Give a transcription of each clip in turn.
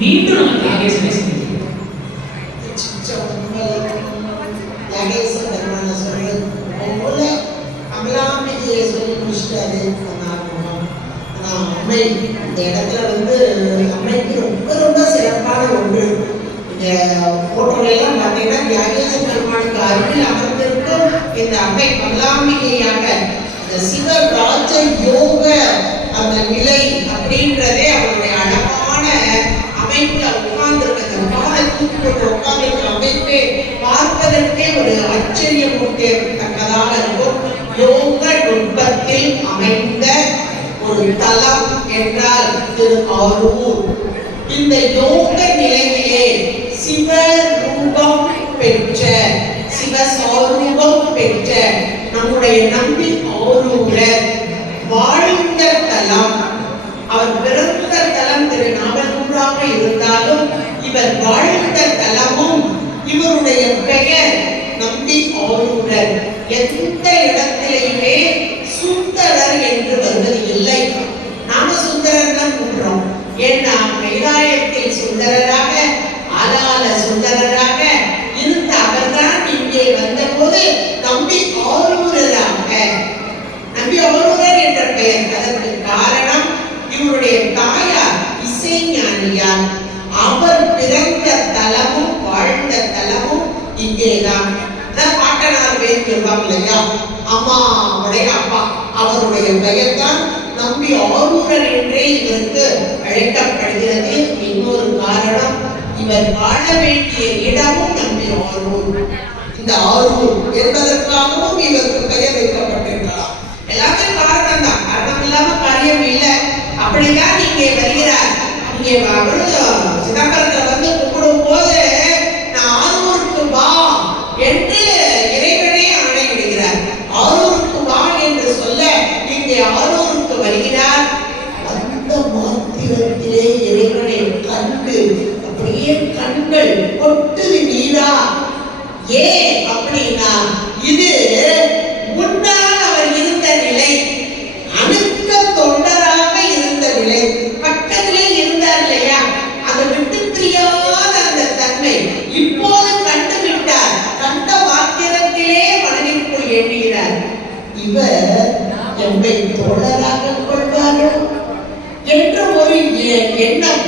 மீண்டும் நம்ம தியாகேசனை சந்திக்கிறோம். தியாகேசன் பெருமான சொல்றது போல அமலாம்பிகையை சொல்லி முடிச்சிட்டாரு. அம்மை இந்த இடத்துல அம்மைக்கு ரொம்ப ரொம்ப சிறப்பான ஒன்று. இந்த போட்டோல எல்லாம் பார்த்தீங்கன்னா தியாகேச பெருமானுக்கு அருகில் அமர்ந்திருக்கும் இந்த அம்மை கமலாம்பிகையாக இந்த சிவராஜ யோக அந்த நிலை அப்படின்றதே அவருடைய அழகான அமைப்புல உட்கார்ந்திருக்க காலை தூக்கி போட்டு உட்கார்ந்திருக்கிற அமைப்பே பார்ப்பதற்கே ஒரு ஆச்சரியம் தக்கதாக இருக்கும். யோக நுட்பத்தில் அமைந்த ஒரு தலம் என்றால் திரு ஆரூர். இந்த யோக நிலையிலே சிவரூபம் பெற்ற சிவஸ்வரூபம் பெற்ற நம்முடைய நம்பி ஆரூரர் வாழ்ந்த தலம். அவர் பிறந்த தலம் திருநாவலூராக இருந்தாலும் இவர் வாழ்ந்த தலமும் இவருடைய பெயர் நம்பி ஆரூரர். எந்த இடத்திலேயுமே சுந்தரர் என்று வருவது இல்லை. நாம சுந்தரர் தான் கூறுறோம். ஏன்னா கைலாயத்தில் சுந்தரராக ஆலால சுந்தரராக இருந்த அவர்தான் இங்கே வந்த போது நம்பி ஆரூரராக நம்பி ஆரூரர் என்ற பெயர். அதற்கு காரணம் இவருடைய தாயார் இசைஞானியார். அவர் பிறந்த தலமும் வாழ்ந்த தலமும் இங்கேதான். பாட்டனார் பேர் சொல்வாங்க இல்லையா, அம்மாவுடைய அப்பா, அவருடைய பெயர் தான் நம்பி ஆரூரர் என்றே இவருக்கு அழைக்கப்படுகிறது. இன்னொரு காரணம், இவர் வாழ வேண்டிய இடமும் நம்பி ஆரூர். இந்த ஆரூர் என்பதற்காகவும் இவருக்கு பெயர் வைக்கப்பட்டிருக்கலாம். எல்லாமே காரணம் தான், காரணம் இல்லாம காரியம் இல்லை. அப்படிதான் இங்கே வருகிறார். இங்கே சிதம்பரத்துல கூப்பிடும் போது நான் ஆரூருக்கு வா என்று இறைவனே ஆணையிடுகிறார். ஆரூருக்கு வா என்று சொல்ல இங்கே ஆரூருக்கு வருகிறார். அந்த மாத்திரத்திலே இறைவனை கண்டு அப்படியே கண்கள் கொட்டுது நீரா. ஏன் அப்படின்னா இது முன்னால் அவர் இருந்த நிலை, அணுக்க தொண்டராக இருந்த நிலை. பக்கத்திலே இருந்தார் இல்லையா, அதை விட்டு பிரியாத அந்த தன்மை இப்போது கண்டு விட்டார். கண்ட மாத்திரத்திலே மனதிற்குள் எண்ணுகிறார், இவர் எம்மை தோழராக கொள்வாரோ என்ற ஒரு எண்ணம்.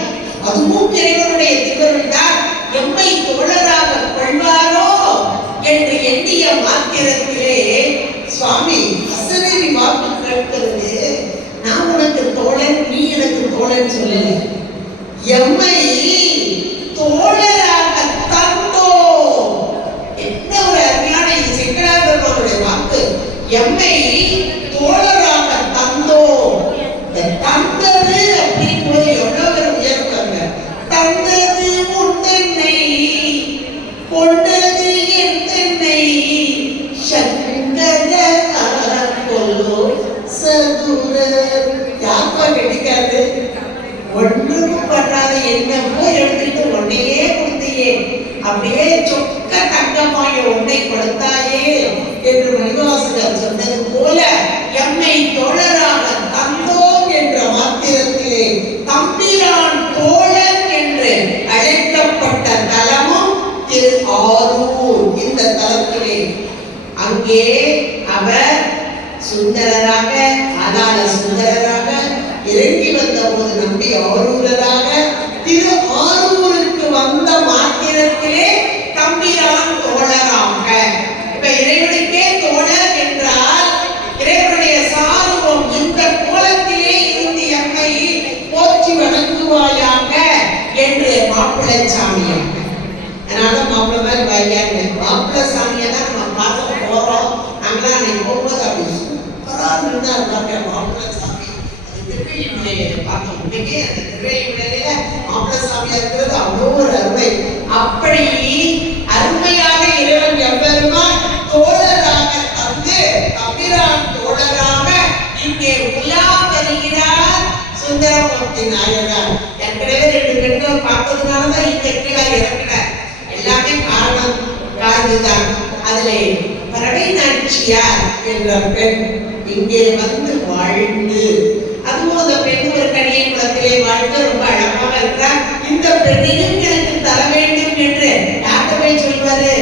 அதுவும் இறைவனுடைய திருவருள் தான். எம்மை தோழராக கொள்வாரோ என்று எண்ணிய மாத்திரத்திலே சுவாமி அசரீரி வாக்கு கேட்கிறது. நான் உனக்கு தோழன், நீ எனக்கு தோழன் சொல்லல, எம்மை தோழராக தந்தோ. என்ன ஒரு அருமையான இது செங்கடாதவருடைய வாக்கு. எம்மை தோழராக தந்தோ. தந்தது அப்படின்னு போது எவ்வளவு உயர்வாங்க. தந்தது முன்னென்னை, கொண்டது என்னை, சங்கர கொல்லோ சதுரர். யாருப்பா கிடைக்காது? ஒன்றுக்கும் பண்ணாத என்ன போய் எடுத்துட்டு ஒன்னையே கொடுத்தையே, அப்படியே சொக்க தங்கமாய ஒன்றை கொடுத்தாயே என்று மணிவாசகர் சொன்னது போல எம்மை தோழராக தந்தோம் என்ற மாத்திரத்திலே தம்பிரான் தோழன் என்று அழைக்கப்பட்ட தலமும் திரு ஆரூர். இந்த தலத்திலே அங்கே அவர் சுந்தரராக, அதால சுந்தரராக இறங்கி வந்த போது நம்பி ஆரூரராக திரு ஆரூருக்கு வந்த மாத்திரத்திலே தம்பிரான் தோழராக. இப்ப இறைவனுக்கே தோழர் என்றால் இறைவனுடைய சார்வம் இந்த கோலத்திலே இருந்து எம்மை போற்றி வணங்குவாயாக என்று மாப்பிள்ளை சாமியாக. அதனால மாப்பிள்ளை மாதிரி பையன் மாப்பிள்ளை சாமியை தான் நம்ம பார்க்க போறோம். நாங்களாம் அன்னைக்கு போகும்போது அப்படி சூப்பரா இருந்தார் மாப்பிள்ளை சாமி. பார்த்தோம். இன்னைக்கு அந்த திரையுடைய மாப்பிள்ளை சாமியா இருக்கிறது அவ்வளோ ஒரு அருமை. அப்படி அருமையாக இறைவன் எவ்வளவுமாய் தோழராக தந்து தம்பிரான் தோழராக இங்கே உலா வருகிறார் சுந்தரமூர்த்தி நாயனார். ஏற்கனவே 2 பெண்கள் பார்த்ததுனாலதான் இங்கே கீழே இறங்கினார். எல்லாமே காரணம்தான். அதிலே பறவை நாச்சியார் என்ற பெண் இங்கே வந்து வாழ்ந்து, அதுவும் அந்த பெண் ஒரு கனியை குளத்திலே வாழ்ந்து ரொம்ப அழகாக இருக்கிறார். இந்த பெண்ணையும் எனக்கு தர வேண்டும் என்று யார்கிட்ட சொல்வாரு?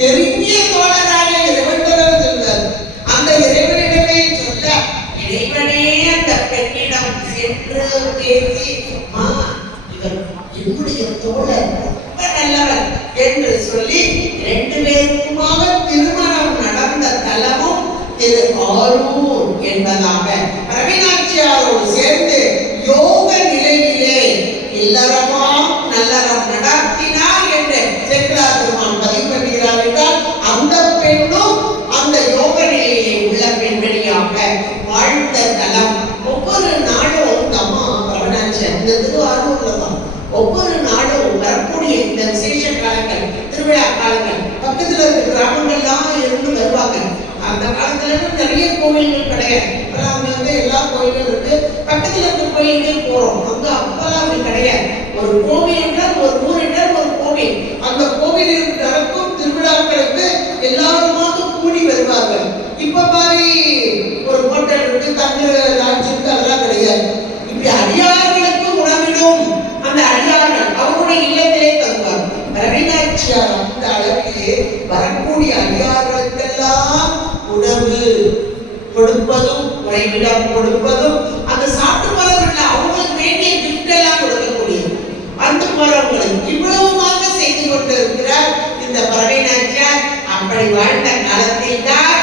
நெருங்கிய தோழராக இறைவனிடம் சொல்வார். அந்த இறைவனிடமே சொல்ல, இறைவனே அந்த பெண்ணிடம் சென்று பேசி, இவர் என்னுடைய தோழர், ரொம்ப நல்லவர் என்று சொல்லி 2 பேருக்குமாக திருமணம் நடந்த தலமும் திரு ஆரூர் என்பதாக ரவிநாச்சியாரோடு சேர்ந்து யோக நிலையிலே இல்லறமா நல்லறம் நடத்தினார் என்று சேக்கிழார் பெருமான் பதிவு பண்ணுகிறார் என்றால், அந்த பெண்ணும் அந்த யோக நிலையிலே உள்ள பெண்மணியாக வாழ்ந்த தலம். ஒவ்வொரு நாளும் இந்த அம்மா ரவிநாச்சியார் இந்த திருவாரூர்ல தான் ஒவ்வொரு நாளும் வரக்கூடிய இந்த விசேஷ காலங்கள், திருவிழா காலங்கள், பக்கத்துல இருக்க கிராமங்கள்லாம் இருந்து வருவாங்க. அந்த காலத்துல நிறைய கோவில்கள் கிடையாது. இப்பெல்லாம் அங்க வந்து எல்லா கோயில்கள் இருக்கு, பக்கத்துல இருக்க கோயில்கள் போறோம். அங்க அப்பெல்லாம் அப்படி கிடையாது. ஒரு கோவில் என்றால் ஒரு ஊர் என்றால் ஒரு கோவில். அந்த கோவிலில் நடக்கும் திருவிழாக்களுக்கு எல்லாருமாக கூடி வருவார்கள். இப்ப மாதிரி ஒரு ஹோட்டல் இருக்கு, தங்கு லாட்ஜ் இருக்கு, அதெல்லாம் கிடையாது. இப்படி அடியார்களுக்கு உணவிடும் அந்த அடியார்கள் அவருடைய இல்லத்திலே தருவார். ரவிநாச்சியார் அந்த அளவிலே வரக்கூடிய அடியார்களுக்கெல்லாம் உணவு கொடுப்பதும், உறைவிடம் கொடுப்பதும், அந்த சாப்பிட்டு போறவர்கள் அவங்களுக்கு வேண்டிய கிஃப்ட் எல்லாம் கொடுக்கக்கூடியது. அந்த போறவங்களுக்கு இவ்வளவுமாக செய்து கொண்டிருக்கிறார் இந்த ரவிநாச்சியார். அப்படி வாழ்ந்த காலத்தில் தான்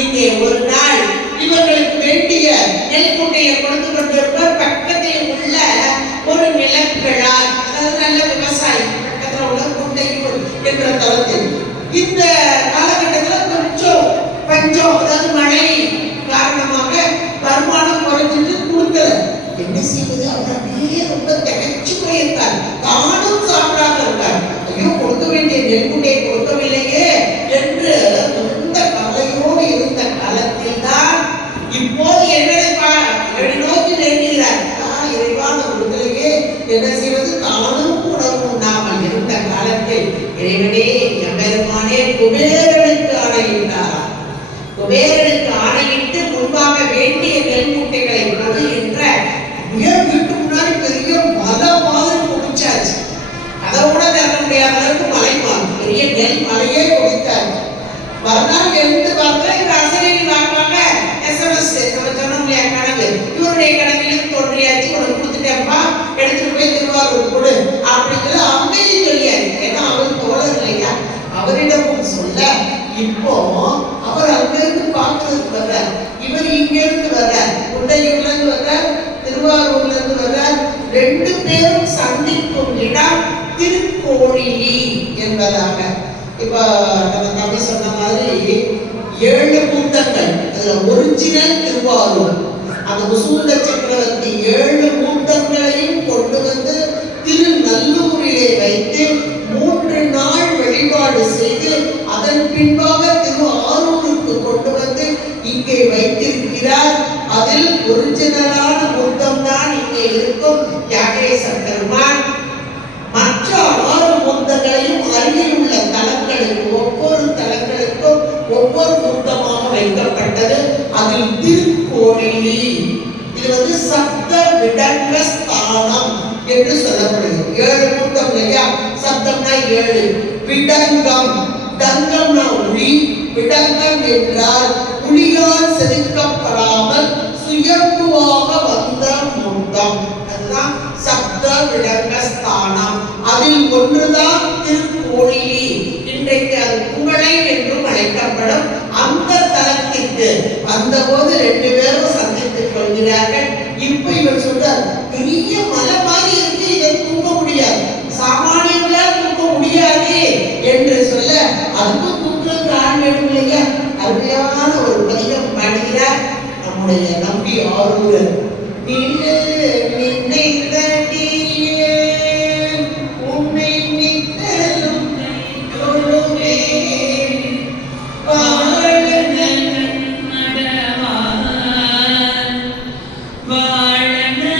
இங்கே ஒரு நாள் இவர்களுக்கு வேண்டிய நெல் குட்டையை கொடுத்து கொண்டிருப்பார். பக்கத்தில் உள்ள ஒரு நிலக்கிழார், அதாவது நல்ல விவசாயி பக்கத்தில் உள்ள குட்டை என்ற தளத்தில் இந்த காலகட்டத்தில் கொஞ்சம் பஞ்சம், அதாவது மழை காரணமாக வருமானம் குறைஞ்சிட்டு கொடுக்கல. என்ன செய்வது? அவர் அப்படியே ரொம்ப திகைச்சு போயிருக்கார். தானும் சாப்பிடாம இருக்கார். ஐயோ, கொடுக்க வேண்டிய நெல்குட்டையை கொடுக்கவில்லையே என்று மிகுந்த கவலையோடு இருந்த காலத்தில் தான் இப்போது என்னை நோக்கி நெருங்குகிறார். இறைவான விடுதலையே என்ன செய்வது? தானும் உணவு உண்ணாமல் இருந்த காலத்தில் இறைவனே எம்பெருமானே குபேரனுக்கு ஆணையிட்டார். குபேரனுக்கு ஆணையிட்டு முன்பாக வேண்டிய நெல் மூட்டைகளை கொடு என்ற வீட்டுக்கு முன்னாடி பெரிய மலை மாதிரி குடிச்சாச்சு. அதை கூட தர முடியாத அளவுக்கு மலை பெரிய நெல் மலையே குடித்தார். மறுநாள் எழுந்து பார்த்தா இவர் அசரீரி வாங்குவாங்க. SMS சொன்னோம் இல்லையா, கனவு, இவருடைய கனவிலும் தோன்றியாச்சு, உனக்கு கொடுத்துட்டேன்ப்பா, எடுத்துட்டு போய் திருவாரூர் கொடு அப்படிங்கிற அங்கேயும் சொல்லியாரு. ஏன்னா அவர் தோழர் இல்லையா, அவரிடமும் சொல்ல இப்போ அவர் அங்கிருந்து பார்க்கறதுக்கு வர்றார். இவர் இங்கிருந்து வர்றார், குண்டையூர்ல இருந்து வர்றார், திருவாரூர்ல இருந்து வர்றார். 2 பேரும் சந்திக்கும் இடம் திருக்கோழிலி என்பதாக. இப்ப நம்ம தம்பி சொன்ன மாதிரி 7 மூர்த்தங்கள், அதுல ஒரிஜினல் திருவாரூர். அந்த முசூந்த சக்கரவர்த்தி 7 மூர்த்தங்களையும் கொண்டு வந்து திருநல்லூரிலே வைத்து 3 நாள் வழிபாடு செய்து அதன் பின்பாக திருவாரூருக்கு கொண்டு வந்து இங்கே வைத்திருக்கிறார். அதில் ஒரிஜினலான மூர்த்தம் தான் இங்கே இருக்கும் யாகேச பெருமான். மற்ற 6 மூர்த்தங்களையும் அருகில் உள்ள தலங்களுக்கு, ஒவ்வொரு தலங்களுக்கும் ஒவ்வொரு மூர்த்தமாக வைக்கப்பட்டது. அதில் திருக்கோழிலி, இது வந்து சப்த விடங்க ஸ்தானம் என்று சொல்லப்படுகிறது. 7 மூர்த்தம் இல்லையா, சப்தம்னா 7, விடங்கம், டங்கம்னா உளி, விடங்கம் என்றால் உளியால் செதுக்கப்படாமல் சுயம்புவாக வந்த மூர்த்தம். அதுதான் சப்த விடங்க ஸ்தானம். அதில் ஒன்றுதான் திருக்கோழிலி. இன்றைக்கு அது குவளை என்றும் அழைக்கப்படும். அந்த தலத்திற்கு வந்தபோது 2 பேரும் சந்தித்துக் கொள்கிறார்கள். இப்ப இவர் சொல்றார், பெரிய மலை மாதிரி இருக்கு, இதை தூக்க முடியாது, சாமானியங்களால் தூக்க முடியாது என்று சொல்ல, அதுக்கு தூக்குறதுக்கு ஆள் வேணும் இல்லையா, அருமையான ஒரு பதிகம் பாடுகிறார் நம்முடைய நம்பி ஆரூரர். வாழ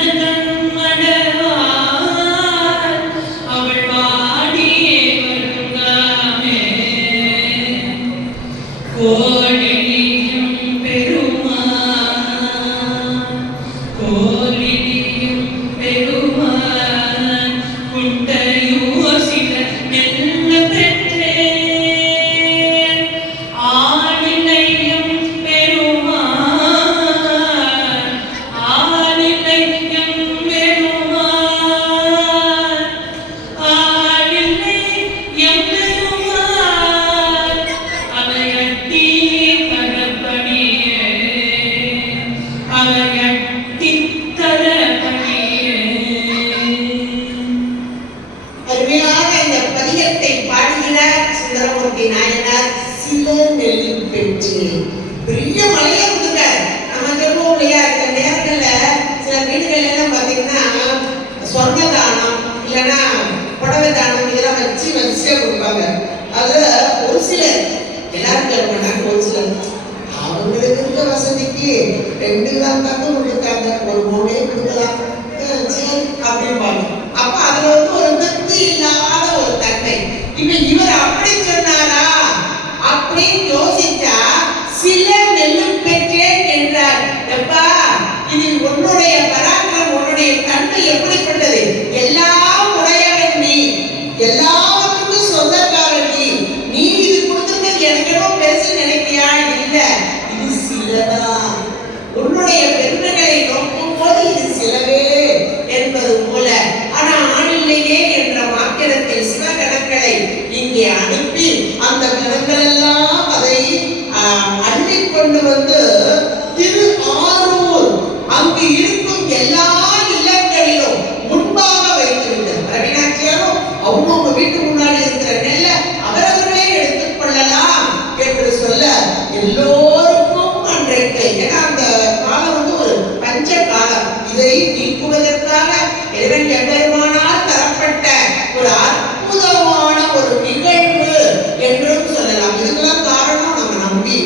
பதியத்தை பாடுகிறார் சுந்தரமூர்த்தி நாயனார். சில நெல் பெற்று பெரிய மலையா இருக்குங்க. நம்ம சொல்லுவோம் இல்லையா, இந்த நேரங்கள்ல சில வீடுகள் எல்லாம் பாத்தீங்கன்னா சொர்ண தானம் இல்லைன்னா புடவை தானம் இதெல்லாம் வச்சு வரிசையா கொடுப்பாங்க. அதுல ஒரு சிலர், எல்லாரும் சொல்ல மாட்டாங்க, ஒரு சிலர் அவங்களுக்கு இருக்க வசதிக்கு 2 கிராம் தாங்க கொடுத்தாங்க, ஒரு 3 கொடுக்கலாம் சரி அப்படின்பாங்க. அப்ப அதுல ஒரு திருப்தி இல்லாத ஒரு தன்மை. இப்ப இவர் அப்படி சொன்னாரா அப்படின்னு யோசிச்சா சில நெல்லும் பெற்றேன் என்றார். எப்பா இது உன்னுடைய பராக்கிரம், உன்னுடைய தன்மை எப்படிப்பட்டது? எல்லாம் உடையவன் நீ, எல்லாவற்றுக்கும் சொந்தக்காரன் நீ. நீ இது கொடுத்துருக்கிறது எனக்கு என்ன பெருசு நினைக்கியா? இல்ல, இது சிலதான். உன்னுடைய பெருமைகளை நோக்கும் போது இது சிலவே என்பது போல. ஆனா ஆணில்லையே என்ற மாத்திரத்தில் சிவகணங்களை இங்கே அனுப்பி அந்த கணங்கள் எல்லாம் அதை அள்ளிக்கொண்டு வந்து திரு ஆரூர் அங்கு இருக்கும் எல்லா இல்லங்களிலும் முன்பாக வைத்துவிட்டார். ரவிநாச்சியாரும் அவங்க வீட்டு முன்னாடி இருக்கிற நெல்லை அவரவர்களே எடுத்துக் கொள்ளலாம் என்று சொல்ல எல்லோருக்கும் அன்றைக்கு, ஏன்னா அந்த காலம் ஒரு பஞ்ச காலம், இதை நீக்குவதற்காக இறைவன் எம்பெருமானால் தரப்பட்ட ஒரு அற்புதமான ஒரு நிகழ்வு என்றும் சொல்லலாம். இதுக்கெல்லாம் காரணம் நம்ம நம்பி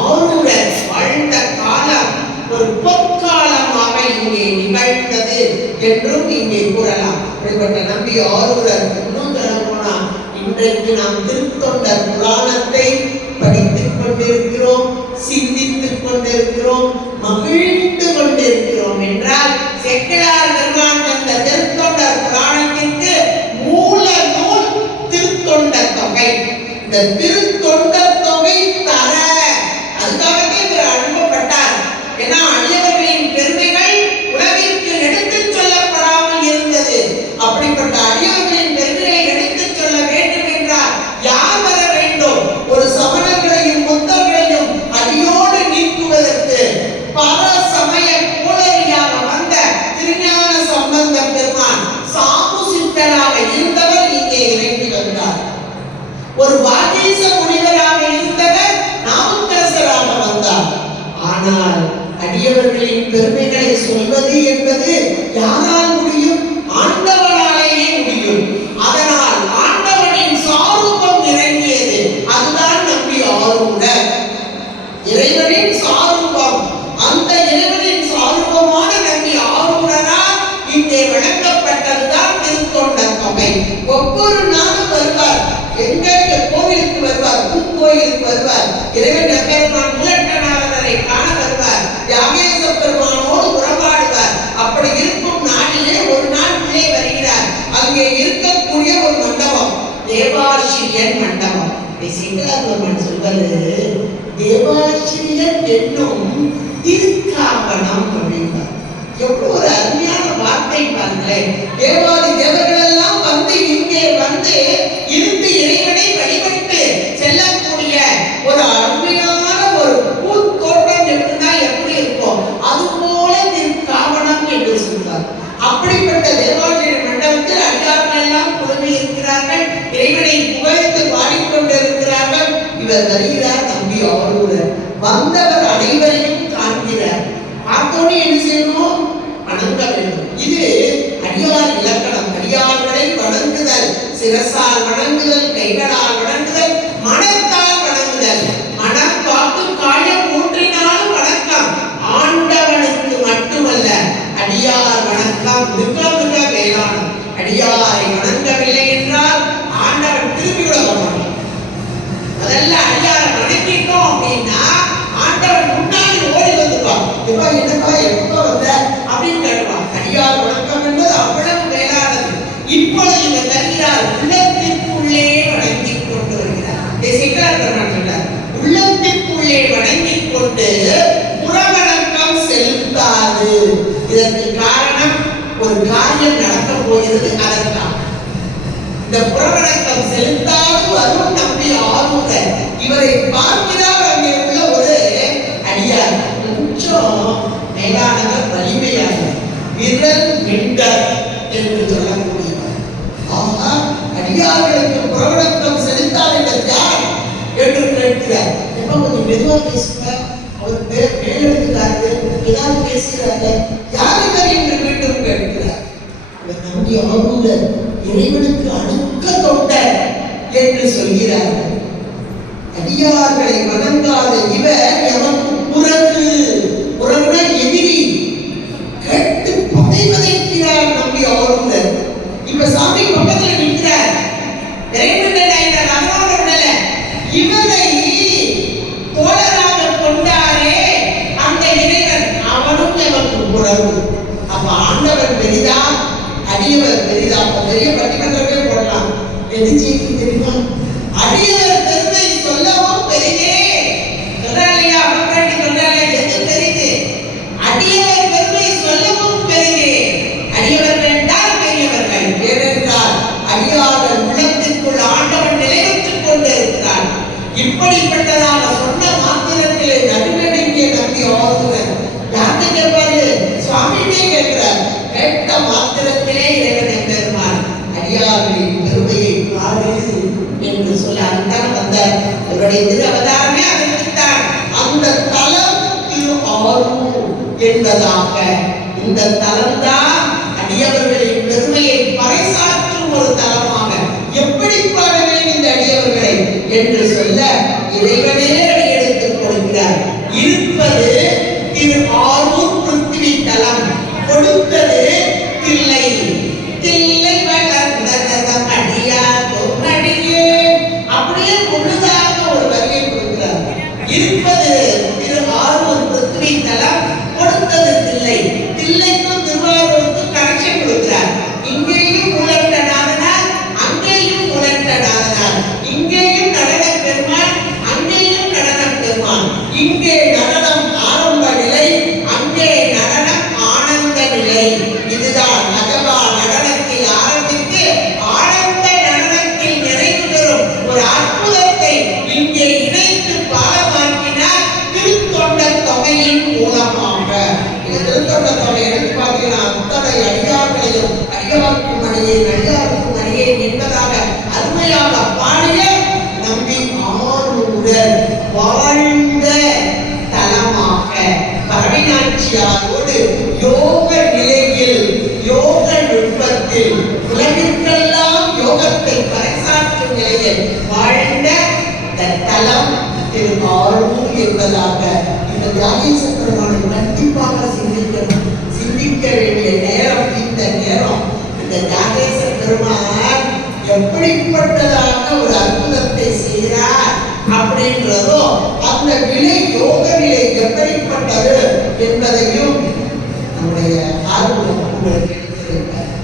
ஆரூரர் வாழ்ந்த காலம் ஒரு பொற்காலமாக இங்கே நிகழ்ந்தது என்றும் இங்கே கூறலாம். அப்படிப்பட்ட நம்பி ஆரூரர் இன்னும் சொல்ல போனா இன்றைக்கு நாம் திருத்தொண்டர் புராணத்தை படித்துக் கொண்டிருக்கிறோம், சிந்தித்துக் கொண்டிருக்கிறோம், மகிழ்ந்து கொண்டிருக்கிறோம் என்றால் செக்கிழார் பெருமான் தந்த திருத்தொண்டர் புராணத்திற்கு மூல நூல் திருத்தொண்டர் தொகை. இந்த திருத்தொண்டர் தொகை தர அதுக்காகவே இவர் அனுப்பப்பட்டார். ஏன்னா அடியவர்களின் பெருமைகள் உலகிற்கு எடுத்துச் சொல்லப்படாமல் இருந்தது. அப்படிப்பட்ட அடியவர்களின் பெருமைகளை எடுத்துச் சொல்ல வேண்டும் என்றால் யார் வர வேண்டும்? ஒரு சமணங்களையும் புத்தர்களையும் அடியோடு நீக்குவதற்கு பல சமய கோளரியாக வந்த திருஞான சம்பந்த பெருமான் சாமு சித்தராக இருந்தவர் இங்கே இறங்கி வந்தார். ஒரு வாகீச முனிவராக இருந்தவர் நாவுக்கரசராக வந்தார். ஆனால் அடியவர்களின் பெருமைகளை சொல்வது என்பது யாரால் முடியும்? ஆண்டவனாலேயே முடியும். அதனால் ஆண்டவனின் சாரூபம் இறங்கியது. அதுதான் நம்பி ஆரூரர். இறைவனின் சாரூபம், அந்த இறைவனின் சாரூபமான நம்பி ஆரூரரால் இங்கே விளக்கப்பட்டதுதான் திருத்தொண்டர் தொகை. ஒவ்வொரு நாளும் வருவார், எங்க கோவிலுக்கு வருவார், பூங்கோயிலுக்கு வருவார், இறைவன் எம்பெருமான் மூலட்டநாதரை காண வருவார், யாகேச பெருமானோடு உறவாடுவார். அப்படி இருக்கும் நாளிலே ஒரு நாள் உள்ளே வருகிறார். அங்கே இருக்கக்கூடிய ஒரு மண்டபம் தேவாசிரியன் மண்டபம். சிங்களார் சொல்வது தேவாசிரியன் என்னும் திருக்காவணம் அப்படின்பார். எவ்வளவு ஒரு அருமையான வார்த்தை பாருங்களேன். தேவாதி தேவர்கள் எல்லாம் வந்து இங்கே வந்து இருந்து இறைவனை வழிபட்டு செல்லக்கூடிய ஒரு அருமையான ஒரு பூத்தோட்டம் எப்படின்னா எப்படி இருக்கும், அது போல திருக்காவணம் என்று சொல்வார். அப்படிப்பட்ட தேவாலய மண்டபத்தில் அடியார்கள் எல்லாம் குழுமி இருக்கிறார்கள், இறைவனை புகழ்ந்து பாடிக்கொண்டிருக்கிறார்கள். இவர் வருகிறார் நம்பி ஆரூரர். வந்தவர் அனைவரையும் காண்கிறார். பார்த்தோன்னே என்ன செய்யணும்? வணங்க வேண்டும். இது அடியார் இலக்கணம். அடியார்களை வணங்குதல், சிரசால் வணங்குதல், கைகளால் வணங்குதல், மனத்தால் வணங்குதல். மனம், வாக்கு, காயம் மூன்றினாலும் வணக்கம். ஆண்டவனுக்கு மட்டுமல்ல, அடியார் வணக்கம் மிக மிக மேலானது. அடியாரை வணங்கவில்லை என்றால் ஆண்டவன் திரும்பி விட மாட்டான். அதெல்லாம் அடியாரை வணங்கிட்டோம் அப்படின்னா ஆண்டவன் முன்னாடி ஓடி வந்துருவான். எப்பா என்னப்பா எப்ப வந்த அப்படின்னு கேட்டுவான். அடியார் வணக்கம் என்பது அவ்வளவு மேலானது. இப்பொழுது இவர் தருகிறார், உள்ளத்திற்குள்ளே வணங்கிக் கொண்டு வருகிறார். உள்ளத்திற்குள்ளே வணங்கிக் கொண்டு புறவணக்கம் செலுத்தாது. இதற்கு காரணம் ஒரு காரியம் நடக்க போகிறது. அதற்காக இந்த புறவணக்கம் செலுத்தாது வரும் நம்பி ஆரூரர் இவரை பார்க்கிறார். அங்கே உள்ள ஒரு அடியார் கொஞ்சம் மேலானவர், வலிமையானவர், விரல் மிண்டர் என்று சொல்லக்கூடியவர். ஆக அடியார்களுக்கு புறவணக்கம் மெதுவா பேசுங்க, அவர் மேலெடுத்துக்காரு, ஏதாவது பேசுகிறாங்க, யாருக்கு என்று மீண்டும் கேட்கிறார். அவர் நம்பி ஆரூரர் இறைவனுக்கு அணுக்க தொண்டர் என்று சொல்கிறார்கள். அடியார்களை வணங்காத இவர் எவனுக்கு புறகுன எதிரி கேட்டு பதைவதைக்கிறார் நம்பி ஆரூரர். இப்ப சாமி பக்கத்தில் நிற்கிறார். இவரை தோழராக கொண்டாரே அந்த இறைவன், அவனும் எவனுக்கு புறவு. அப்ப ஆண்டவர் பெரிதா, அடியவர் பெரிதா? பெரிய பட்டிமன்றமே போடலாம். எது செய்தி தெரியுமா? அடியவர் பெருமை சொல்லவும் பெரிதே சொல்றாங்க. அப்படி சொல்றாங்க, எது பெரிது? அடியவர் பெருமை சொல்லவும் பெரிதே. அடியவர்கள் என்றால் பெரியவர்கள். ஏனென்றால் அடியார்கள் உள்ளத்திற்குள் ஆண்டவன் நிலையற்றுக் கொண்டிருக்கிறார். இப்படிப்பட்டதாக சொன்ன மாத்திரத்திலே நடுநடுங்கிய நம்பி ஆரூரர் யார்கிட்ட கேட்பாரு? சுவாமிகிட்டே கேட்கிறார். கேட்ட மாத்திரத்திலே இறைவன் எம்பெருமான் அடியார்களின் பெருமையை பாடு என்று சொல்ல அன்றான் வந்தார். அவருடைய திரு அவதாரமே அறிவித்தார். அந்த தலம் திரு ஆரூர் என்பதாக. இந்த தலம்தான் அடியவர்களின் பெருமையை பறைசாற்றும் ஒரு தலமாக. எப்படி பாட வேண்டும் இந்த அடியவர்களை என்று சொல்ல இறைவனே எடுத்துக் கொடுக்கிறார். இருப்பது திரு ஆரூர் பிருத்திவி தலம், கொடுத்தது தில்லை. தில்லை வளர்ந்ததம் அடியார் பொன்னடியே, அப்படியே முழுதாக ஒரு வரியை கொடுக்கிறார். இருப்பது திரு ஆரூர் பிருத்திவி தலம், கொடுத்தது தில்லை. தில்லைக்கும் திருவாரூருக்கும் கனெக்ஷன் கொடுக்கிறார். இங்கேயும் மூலட்டநாதனார், அங்கேயும் மூலட்டநாதனார். இங்கேயும் நடன பெருமான், அங்கேயும் நடன பெருமான். இங்கே நடனம் ஆரம்ப நிலை, அங்கே நடனம் ஆனந்த நிலை. இதுதான் நகவா நடனத்தில் ஆரம்பித்து ஆனந்த நடனத்தில் நிறைவு பெறும் ஒரு அற்புதத்தை இங்கே இணைத்து பாலமாக்கினார் திருத்தொண்ட தொகையின் மூலமாக. திருத்தொண்ட தொகை எடுத்து பார்த்தீங்கன்னா அத்தனை அடியார்களையும் அடியாருக்கும் அடியே நடிகாருக்கும் அடியே என்பதாக அருமையாக பாடிய நம்பி ஆரூரர் வாழ்ந்த தலமாக பரவினாட்சியாரோடு யோக நிலையில், யோக நுட்பத்தில், உலகிற்கெல்லாம் யோகத்தை பறைசாற்றும் நிலையில் வாழ்ந்த தலம் திரு ஆரூர் என்பதாக இந்த தியாகேச பெருமானை கண்டிப்பாக சிந்திக்க வேண்டிய நேரம் இந்த நேரம். இந்த தியாகேச பெருமான் எப்படிப்பட்டதாக ஒரு அற்புதத்தை செய்கிறார் அப்படின்றதோ அந்த நிலை, யோக நிலை எப்படிப்பட்டது என்பதையும் நம்முடைய ஆர்வம் உங்களுக்கு எடுத்திருக்கிறார்.